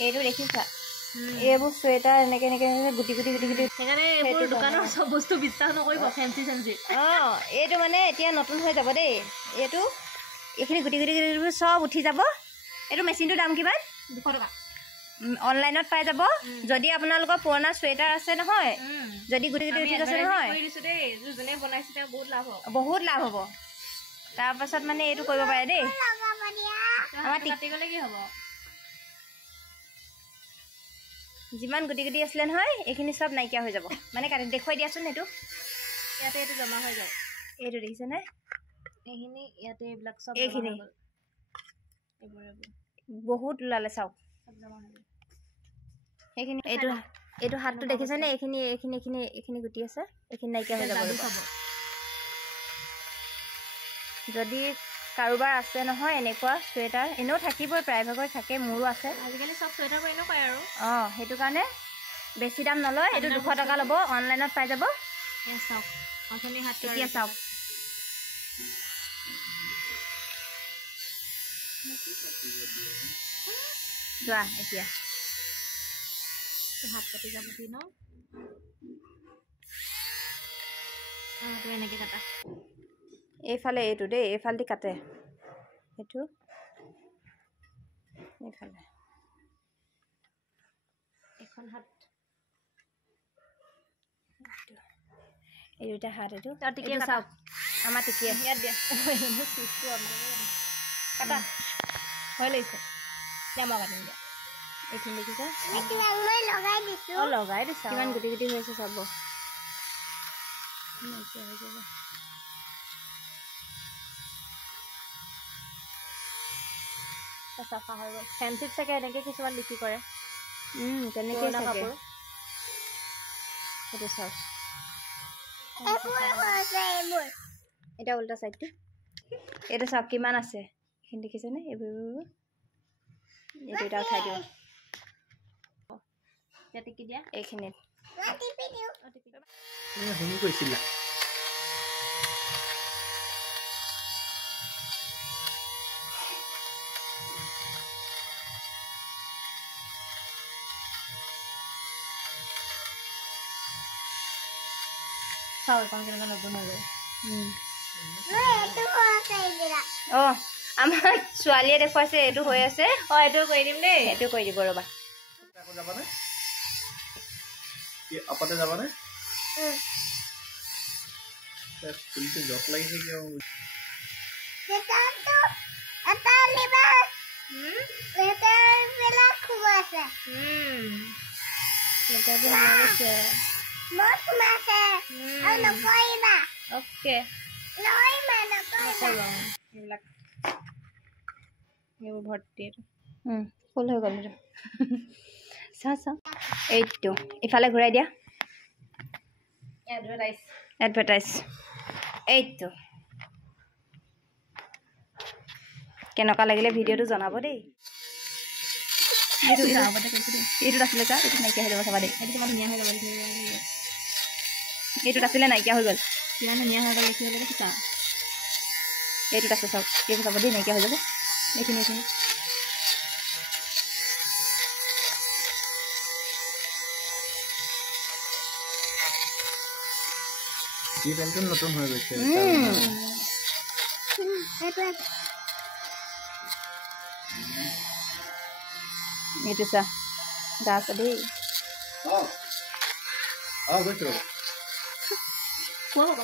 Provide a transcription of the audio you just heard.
এইটো দেখিছা এইবোৰ সোয়েটাৰ এনেকে এনেকে গুটি গুটি গুটি গুটি সেইকাৰণে এইবোৰ দোকানৰ সব বস্তু বিশ্বাস নকৰিব ফেন্সি ফেন্সি এইটো মানে এতিয়া নতুন হৈ যাব দেই এইটো এইখিনি গুটি গুটি গুটি সব উঠি যাব এইটো মেচিনটোৰ দাম কিমান 200 টকা অনলাইনত পাই যাব যদি আপোনালোকৰ পুৰণা সোয়েটাৰ আছে নহয় যদি গুটি গুটি উঠি আছে নহয় কৰি দিছো দেই যোনে বনাইছে তাৰ বহুত লাভ হ'ব তাৰ পাছত মানে এইটো কৰিব পাৰে দেই আমাৰ কাটি গলে কি হ'ব যিমান গুটি গুটি আছিলে নহয় এইখিনি সব নাইকিয়া হৈ যাব মানে কাটি দেখুৱাই দিয়াচোন এইটো ইয়াতে এইটো জমা হৈ যায় এইটো দেখিছেনে এইখিনি ইয়াতে এইবিলাক সব এইখিনি এইবোৰ বহুত ওলালে চাওক সব জমা হৈ যায় এইখিনি এইটো এইটো হাতটো দেখিছেনে এইখিনি এইখিনি এইখিনি এইখিনি গুটি আছে এইখিনি নাইকিয়া হৈ যাব যদি কাৰোবাৰ আছে নহয় এনেকুৱা সোয়েটাৰ এনেও থাকিবই প্ৰায়ভাগৰ থাকে মোৰো আছে আজিকালি সব সোয়েটাৰবোৰ এনেও পায় আৰু সেইটো কাৰণে বেছি দাম নলয় এইটো 200 টকা ল'ব অনলাইনত পাই যাব চাওক অথনি হাত এতিয়া চাওক চোৱা এতিয়া হাত কাটি যাব কি ন তো এনেকে কাটা এইফালে এইটো দেই এইফালদি কাটে এইটো এইফালে এখন হাত এই দুটা হাত এইটো টিকিয়ে চাওক আমাৰ টিকিয়ে ইয়াত দিয়া কাটা হৈ লৈছে দিয়া মই কাটিম দিয়া এইখিনি দেখিছে লগাই দিছা কিমান গুটি গুটি হৈ আছে চাব নাইকিয়া হৈ যাব চাফা হৈ গ'ল ফেন্সিত চাগে এনেকে কিছুমান বিক্ৰী কৰে তেনেকৈ থাকে এইটো চাওক এটা উল্টা চাইডটো এইটো চাওক কিমান আছে এইখিনি দেখিছেনে এইবোৰ এইটো এটা উঠাই দিওঁ টিকি দিয়া এইখিনিত শুনি কৈছিলা চাও এখন কেনেকৈ নতুন হৈ গ'ল আমাৰ ছোৱালীয়ে দেখুৱাইছে এইটো হৈ আছে এইটো কৰি দিম দেই এইটো কৰি দিব ৰ'বা যাবানে আপতে যাবানে ফুলটো জট লাগিছে কিয় অ'কে এইবোৰ ভৰ্তি ফুল হৈ গ'ল চাওঁ চাওঁ এইটো ইফালে ঘূৰাই দিয়া এডভাৰটাইজ এইটো কেনেকুৱা লাগিলে ভিডিঅ'টো জনাব দেই এইটোত আছিলে চা এইটো নাইকিয়া হৈ যাব চাবা দেই এইটো কিমান ধুনীয়া হৈ গ'ল এইটোত আছিলে নাইকিয়া হৈ গ'ল কিমান ধুনীয়া হৈ গ'ল দেখি হ'লে দেখিছা এইটোত আছে চাওক এইটো চাব দেই নাইকিয়া হৈ যাব এইখিনি এইখিনি এই পেনটো নতুন হৈ গৈছে এইটো চা গা আছে দেই গৈছে কোৱা